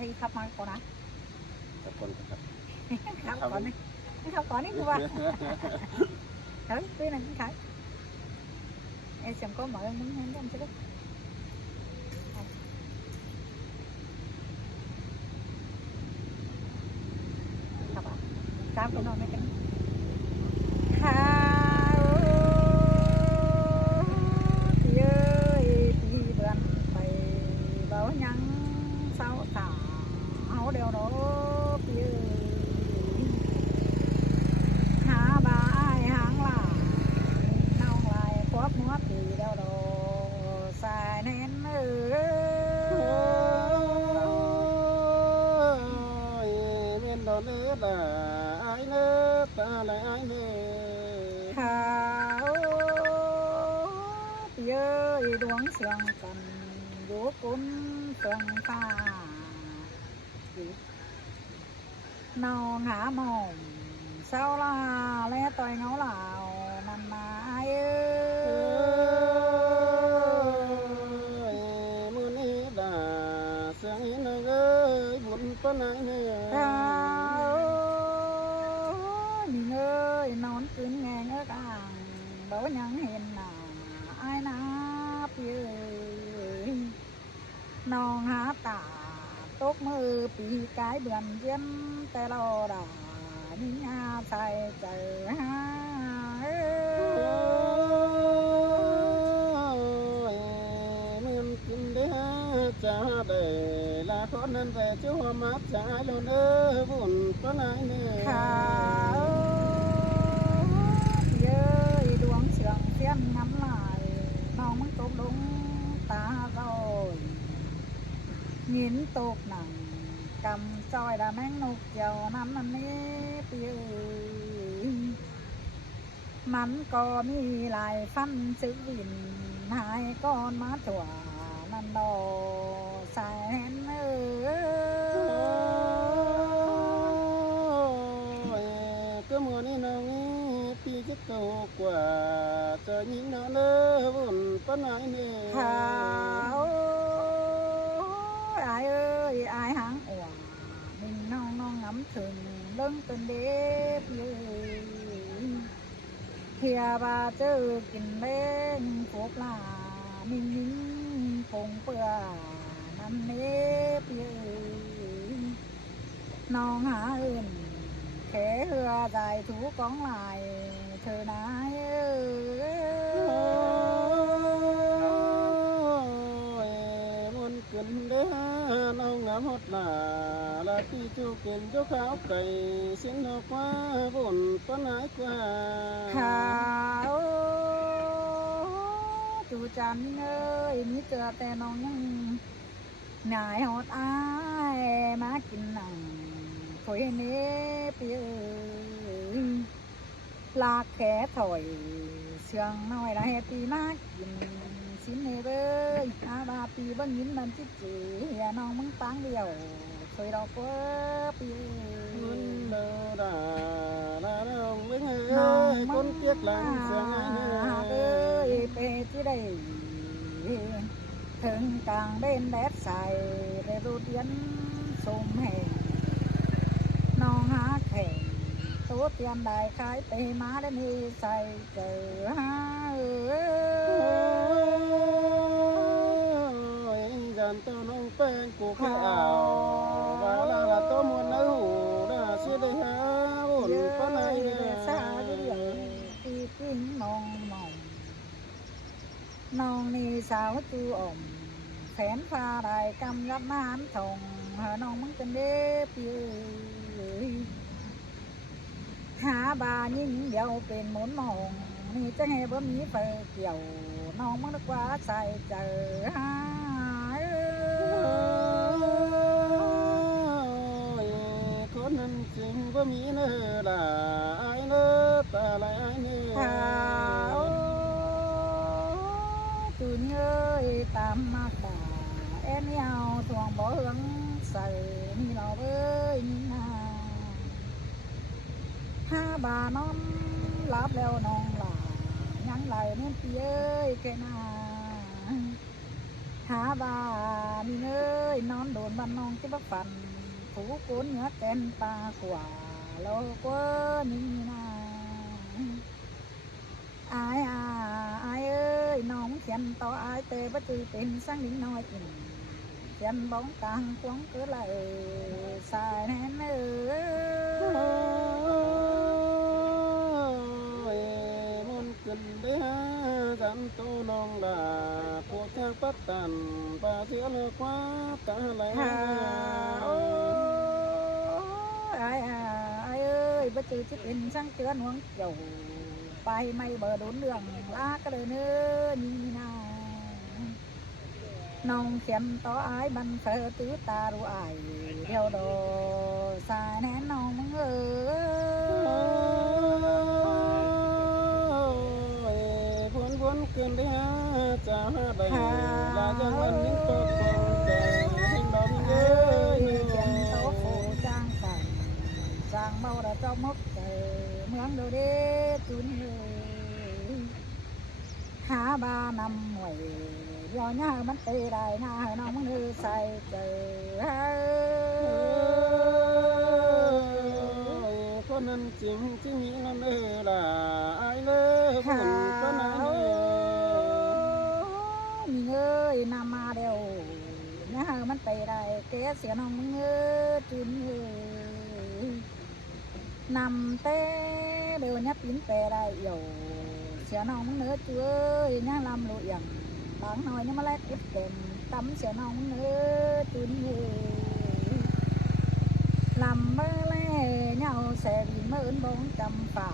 ให้ขับมาก่อนนะ กับคนครับ ขับก่อนนี่ขับก่อนนี่คือว่าเฮ้ยปีนั้นขายem xem có mở muốn ăn không chứ đấyครับอ่ะตามไปนอนไม่กันค่ะพี่เอ้ยพี่เบือนไปเบายังเศร้าตาเอาเดียวเนาะพี่เอ้ยหาบ่ายหางหลาเน่าลายควักหัวปีเดียวเนาะสายแน่นเอ้ยเม่นดอกเนื้อด่าไอ้เนื้อตาไหลไอ้เนื้อ ค่ะพี่เอ้ยดวงเสียงกันอยู่กุนเฟืองฟ้าน้องหามองเศร้าลาและต่อยเงาเหล่านันมาเอ้ยมื้อนี้ด่าเสียงอีน้องเอ้ยบุญปานไหนเนื้อ นี่เอ้ยนอนกินแงงเอ้อกอ่างบ่ยังเห็นหน้าอ้ายนะพี่เอ้ยน้องหาตาตกมือปีกายเบื่อนเย็นแต่เราด่านี่ยาใจเจอหามื้อกินได้จะได้ลาคนนั้นแต่ชั่วมักใจโลนเอ้ยบุญปานไหนเนื้อ ค่ะพี่เอ้ยดวงเสียงเพี้ยนงำลายน้องมันตกลงตาลอยหินตกหนังกำจอยดาแมงนกเกี่ยวน้ำนั่นนี่พี่เอ้ยมันก็มีหลายฟันซื้อวินหายก้อนมาถั่วนันดอแสนเอ้ยก็มื้อนี้น้องนี้ปีจะโตกว่าจะยิงน้องเด้อบุญปานไหนเนื้อ ขาวอายเอ้ยอายหางอ่วงมินน้องงำถึงเรื่องเป็นเด็บเลยเทียบาเจอกินเล่นพวกลานิ่งคงเปื่อน้ำเนบเลยน้องหาอื่นแค่เหือใจถูกองลายเธอนายมุนขึ้นเด้อน้องงามฮอดหน้าละที่จูกินจูขาวไก่สินดอกว่าบุญปานไหนกว่า ขาวจูจันเอ้ยมีเจอแต่น้องยังหงายหอดอายมากินหนังถอยเนี้ปีเอ้ยลากแขถอยเสียงน้อยละเฮปีมากินสินเนเบ้ยอาบาปีบังยินมันจิจีเฮียน้องมึงปังเดียวถอยดอกเว้อปี มุนเด้อด่าละน้องเบิ่งเอ้ น้อง ยคนเกลียดหลังเสียงไอ้เนื้อ เอ้ยเปที่ได้ถึงกลางเบนแดดใส่ได้รูเดียนสมแห่งน้องหาแข่งตัวเตียนได้ขายไปมาได้มีใส่เจอหาจันตัวน้องแป้งกูแค่เอาว่าละตัวมวนในหูน่าสิได้หาบุญปานไหนเนื้อ สาเดียวตีกิ้งมองน้องนี่สาวจูอ่อมแขนพาได้กำรับน้ำทงหาน้องมึงเป็นเด็บเลยหาบายิ่งเดียวเป็นหมุนมองนี่จะให้บ่มีเปิดเกี่ยวน้องมึงนึกว่าใส่เจอหาคนนั้นจริงบ่มีเนื้อด่าไอ้เนื้อตาไหลไอ้เนื้อ ขาวตูนเอ้ยตามมากบ่าแอนยาวทวงบ่เหืองใส่นี่เราเอ้ยนี่นาห้าบานอนรับแล้วน้องหลายังไหลเน้นพี่เอ้ยแค่นา หาบามีเอ้ยนอนโดนบ้านน้องที่บ้าฝันผูโกนเหนือแกนปลากว่าโลกว่านี่นาอายเอ้ยน้องเขียนต่ออายเตะบ่จือเป็นสังนิดน้อยอิ่มเขียนบ้องกลางควงcứ lại xài nén ơi มนขึ้นเด้อกันตูน้องดาพวกจากปัตตันป่าเสียเลือกว่าตาไหล ai ơi bất chợt chiếc in sang chứa nuông dầu bay mây bờ đốn đường lá cái đời nữa như nào nong xem to ái bắn phơ tứ ta ru ải đeo đồ xài nén nong buồn buồn cơn đêm cha đầy là giang lên những cột bóng trời hình bóng ơi chân tố phụ trang cảnh trang bao đã cho mốc trời mướn đồ đế tuôn há ba năm ngoài do nhá bắn tê đài na nong nữ say trời con nên chính chỉ nghĩ năm ơi là ai lỡ buồn con mình ơi nam ma đều nhá bắn tê đài kế xỉa nong nữ tuôn nằm tê đều nhấp kín tê đài dầu xỉa nong nữ chưa nhá làm lụi dần bạn nói nhưng mà lại ít kèm tắm sẽ nóng nữa tuôn làm mơ lẽ nhau sẽ bị mơ ơn bóng trăm phà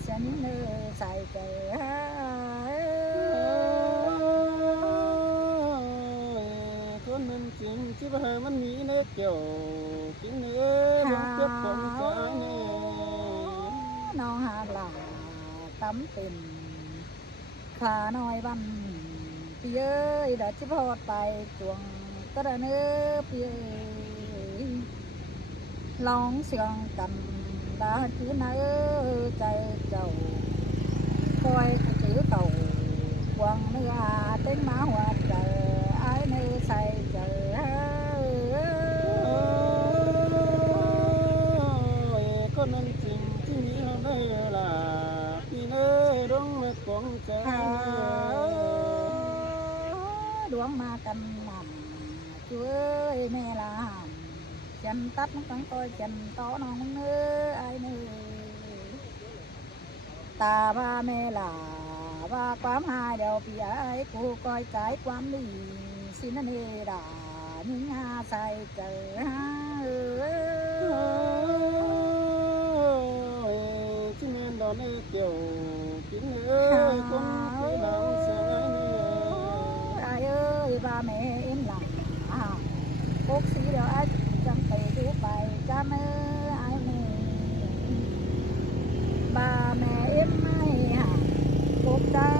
sẽ những nơi xài trời con mình chính chứ bao mình nghĩ nét kiểu kính nữa vẫn tiếp còn trái nè non hạt là tắm tình khá nói vănพี่เอ้ยดัดชิพอดไปจวงกระเนื้อพี่เอ้ยลองเสียงกันดาคือนาเอ้ยใจเจ้าคอยกูจื้อเต่ากวางเนื้อเต้นม้าหัวใจไอ้เนื้อใส่เจอcon nên chính chứ nghĩ hôm nay là khi nơi đông mệt con tráiดวงมากันนำช่วยแม่ลามฉันตัดมันต้องคอยฉันต่อน้องเนื้อไอ้เนื้อตาบ้าแม่ลาว่าความหายเดี๋ยวพี่ไอ้กูคอยจ่ายความดีสินเนดายิ่งหาใส่เจอchứ nên đó nên kiểu kính ơi con cứ làm sao ai ơi ba mẹ em là cốt xí đều ai chẳng tự biết bài cha mẹ ai mẹ ba mẹ em hay cốt cha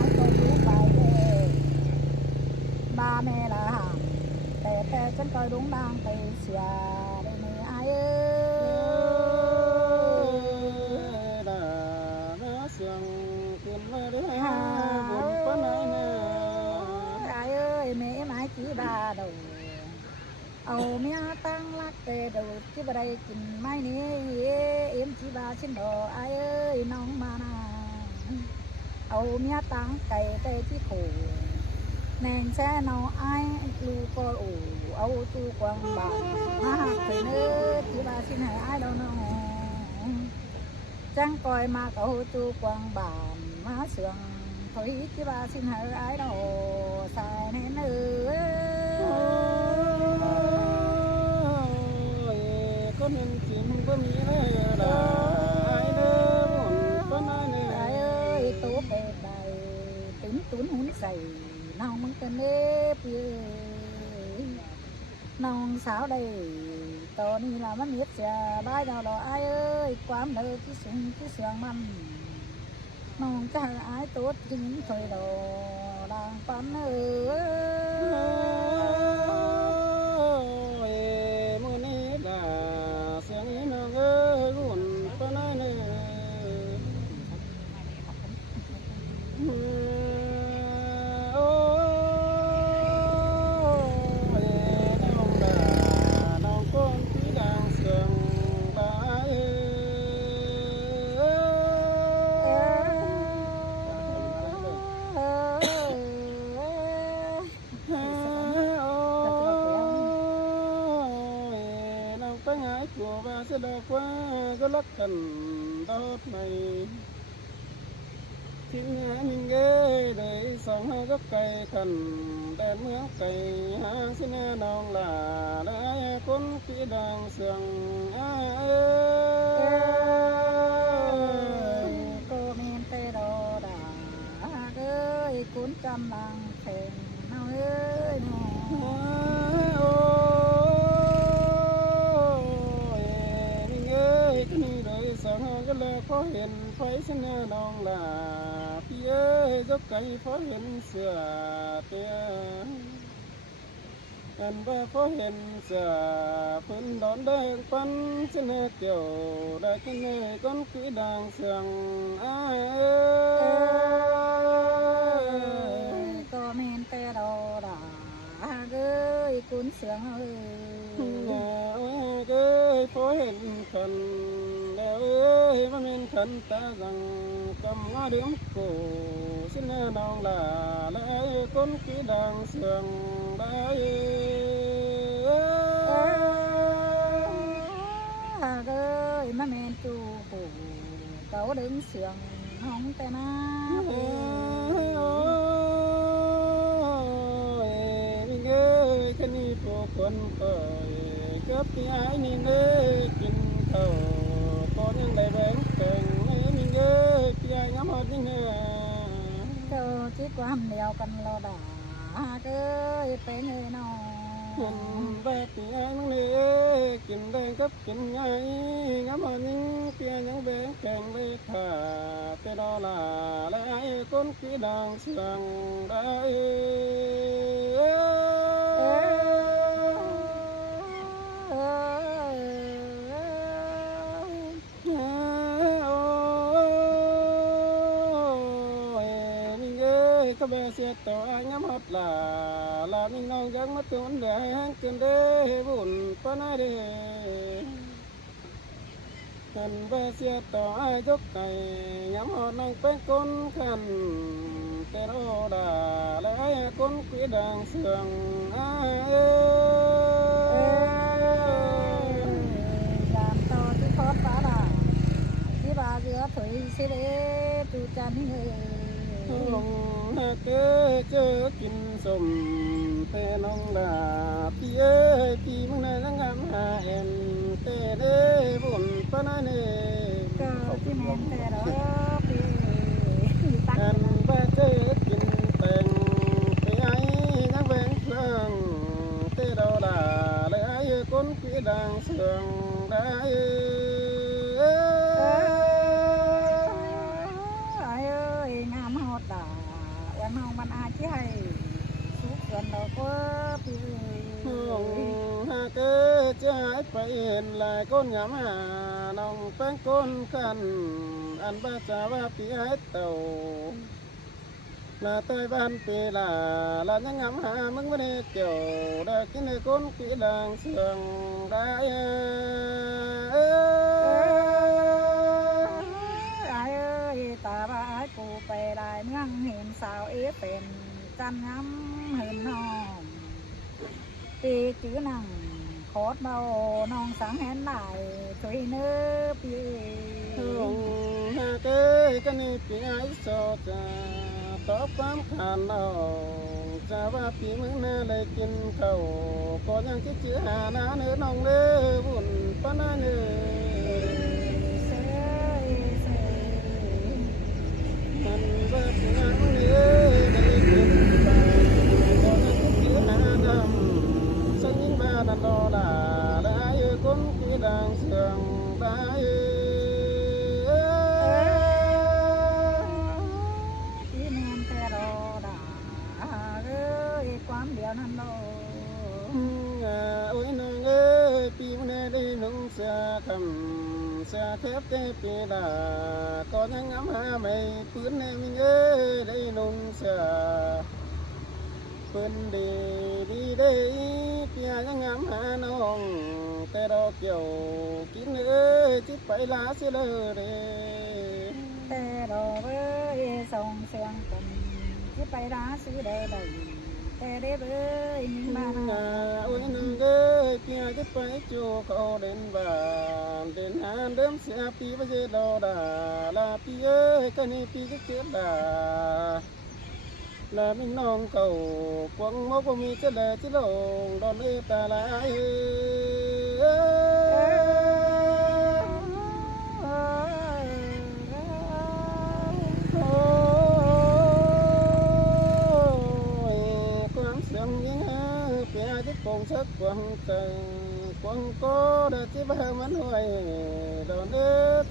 ai còn biết bài về ba mẹ là tè chân coi đúng đang tè xìa đây này ai ơi mẹ mãi chỉ ba đầu ầu mẹ tăng lắc tê đầu chứ bà đây chừng mai nè em chỉ ba xin đồ ai ơi nong mà na ầu mẹ tăng cày tê chỉ khổ nàng xe nào ai lu co ủ âu tu quang bà má hạt thầy nữa chỉ ba xin hỏi ai đâu nó chẳng coi mà cậu tu quang bà má sườn thôi chỉ ba xin hỏi ai đâu xài nên nữa có nên chim có mỹ là ai nữa buồn có ai nữa ai ơi tố bề bài tính tún hún dày nong măng tên nếp nong sáo đây to ni là mất nhiệt chả bài nào đó ai ơi quám nơi chứ sương mặn nong cha ai tốt chính thôi đồ đang bắn mưa ní là sáng nó ơi buồn có ai nữa หายกลัวว่าสิดอกว่าก็รักกันดอกไหนทิ้งหามิงเอ้ยได้สองหากับไก่กันแดนเมืองไก่หางสิแน่น้องลาได้คนที่ดังเสียงอ้ายก็เมนเตดอดาเอ้ยคุณกำลังแข่งน้องเอ้ยน้อง โอ้ยมิงเอ้ยก็นี่เลยสองหาก็เลยพอเห็นไฟสิแน่น้องลาพี่เอ้ยเจ้าไก่พอเห็นเสือเตี้ยอันว่าพอเห็นเสือพื้นดอนแดงปันสิแน่เกี่ยวได้กินเอ้ยก้นขี้ด่างเสียงอ้ายเอ้ย ก็เมนเตดอดาเอ้ยคุณเสียงเอ้ย เอ้ยพอเห็นกันแล้วเอ้ยมันเป็นขันตาสังกำงาเดือมโกสิแน่น้องลาแล้วคนขี้ดังเสียงได้เอ้ยมาเมนจูปูเก่าดึงเสียงห้องแต่น้า โอ้ยมิเอ้ยแค่นี้ผู้คนเอ่ยกับพี่ไอ้นี่เอ้ยกินข้าวก็ยังได้แบ่งแบ่งมิเอ้ยพี่ไอ้น้ำหอดนี่เอ้ย เจ้าที่ความเดียวกันเราด่าเอ้ยเป็นเอ้ยน้อง เห็นแบบพี่ไอ้มึงนี่กินแดงกับกินไงน้ำหอดนี่พี่ไอ้ยังแบ่งแบ่งเลยค่ะแต่ดอลาและไอ้คนขี้ดังเสียงได้ ก็เบเสียต่อย้ำฮอดลานิ่งน้องยังมาตุนได้แห้งกินได้บุญปานได้กันเบเสียต่อไอ้ยกไก่ย้ำฮอดน้องเป็นคนขันแต่รอดาและไอ้คนกุยดังเสียงไอ้ยามต่อที่คอดฟ้าด่าที่บาเสือถุยสิเดตูจันเอ้ย ลงหากเจอกินสมแต่น้องลาพี่เอ้ยพี่มึงในนังงามหาเอ็นแต่เด้บุญปานเน่ ก็ที่แม่นแต่เราปีตั้ อั ง นว่าเจอกินแต่งไปไอ้นังแบงเครื่องแต่เราลาเลยไอ้คนพี่ดังเสียงได้งามฮอดด่าวันน้องมันอาที่ให้สุขกันเราก็ปี หากจะหายไปเห็นหลายคนงามหาน้องแป้งก้นกันอันบ้าจาว่าปีหายเต่าลาเตยบ้านปีลายังงามหามึงไม่ได้เกี่ยวได้กินในก้นปีดังเสียงได้ตาบ้ากูไปได้เมืองเห็นสาวเป็นจันงามเห็นน้องปีจื้อนังโคตรเบาน้องสังเห็นได้ช่วยเนื้อปี หากจะนี่ปีหายโซจาตอบความขาดน้องจะว่าปีมึงน่าได้กินข้าวก็ยังคิดจื้อหาหน้าเนื้อน้องเนื้อบุญปานเนื้อมันว่าปีหายเนื้อได้กินข้าวก็ยังคิดจื้อหาดำสัญญิงบ้านดอลาได้คนที่ดังเสียงได้ที่แม่นแต่รอด่าความเดียวนั้นโล โอ้ยน้องเอ้ยปีมันได้นุ่งเสื้อคำเสื้อแคบแต่ปีดาก็ยังงามหาไม่ปืนในมิงเอ้ยได้นุ่งเสื้อปืนดีได้ปียังงามหาน้องแต่เราเกี่ยวกินเอ้ยจิตไปลาเสียเลยเด้ แต่รอส่งเสียงกันที่ไปร้านซื้อได้ แต่เด้เอ้ยนิ่งบ้าน โอ้ยนึงเอ้ยเปียจะไปจูเขาเดินบ้านเดินหาเดิมเสียปีไปเจดอดาลาปีเอ้ยกันนี่ปีจะเจ็บดาลาไม่น้องเก่ากวางมกมีจะเลยจะลงดอนเอตาลายความเสียงยังเปียจะคงสักกวางจังกวางก็ได้ที่บ้านมันห่วยดอนเอ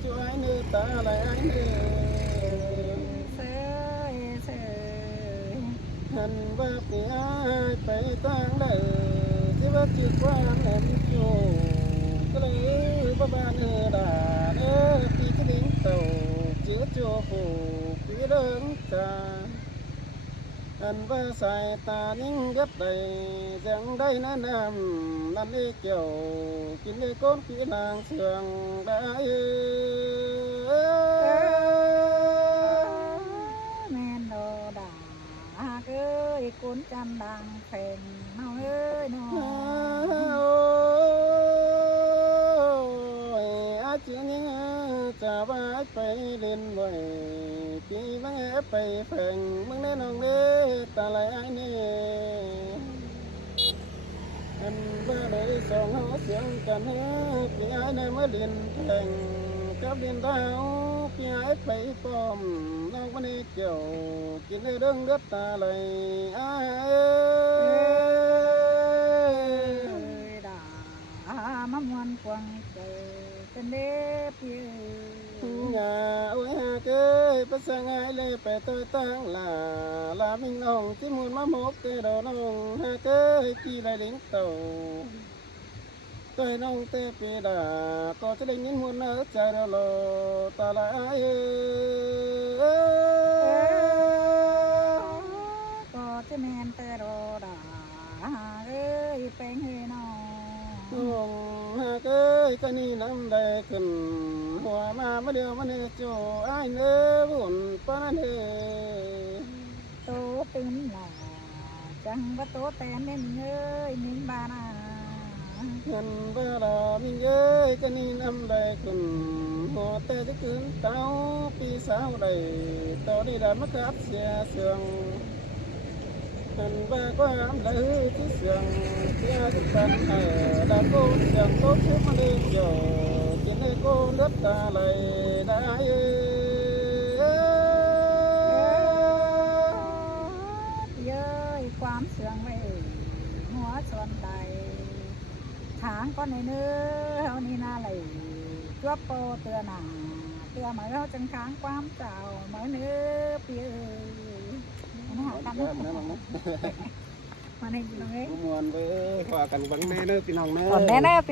ช่วยเนื้อตาลายเนื้อ เสยเสย หันว่าปีอายไปตั้งได้ที่ว่าจิตความเห็นอยู่ก็เลยบ้าบ้านดาปีกระดิ่งเต่าเจือโจผูปีเดินตาอันว่าสายตานิ่งยับใดจังได้แนะนำนั่นเองเกี่ยวกินได้ก้นปีนางเสียงได้ แม่นโดดาเอ้ยกุนจำดังเพลงน้องเอ้ยน้อง อาจยังจะว่าไปเล่นบ่อยปีมังไปแฝงมึงแน่นองเด้ตาไหลไอ้นี่อันว่าเลยสองเขาเสียงกันเฮ้ปีไอ้ในเมื่อเล่นแข่งกับเล่นดาวปีไอ้ไปปอมน้องวันนี้เกี่ยวกินได้เรื่องเลือดตาไหลไอ้ ดามามวนกวางเจอเป็นเด็บเย อย่าโอ้ยหาเกยภาษาง่ายเลยไปตัวตั้งลามิงน้องที่มูลมาหมกเตดอน้องหาเกยปีไรลิงเต่าตัวน้องเตปีดาก็จะได้ยินมูลเนื้อใจเราโลตาลายก็จะแมนเตโรดาเอ้ยเป็นเฮนอ น้องหาเกยก็นี่น้ำได้ขึ้นหัวมาเมื่อเดียวมันเนื้อโจไอ้เนื้อบุญปานเนื้อ โตตื่นหล่อจังว่าโตแต่เน้นเอ้ยนิ่งบ้านา เงินเวลามีเยอะก็นี่นำได้คุณหัวแต่จะคืนเต้าปีสาวใดตอนนี้ได้มาขับเสียเสียงเงินว่าความเลยที่เสียงเสียที่ปันได้โกนเสียงโตชุบมาเดียวกินได้โกนเลือดตาไหลได้เอ้ยความเสื่องไว้หัวส่วนใดทางก็ในเนื้อเฮานี่นาไหลจัวโปเตือหนาเตือมาเฮาจังค้างความเจ้าเหมือนเนื้อเปียนะกันมาในพี่น้องเอ้ย มวนไปพากันบังแน่เด้อพี่น้องเด้อ ตอนแน่ๆเป็น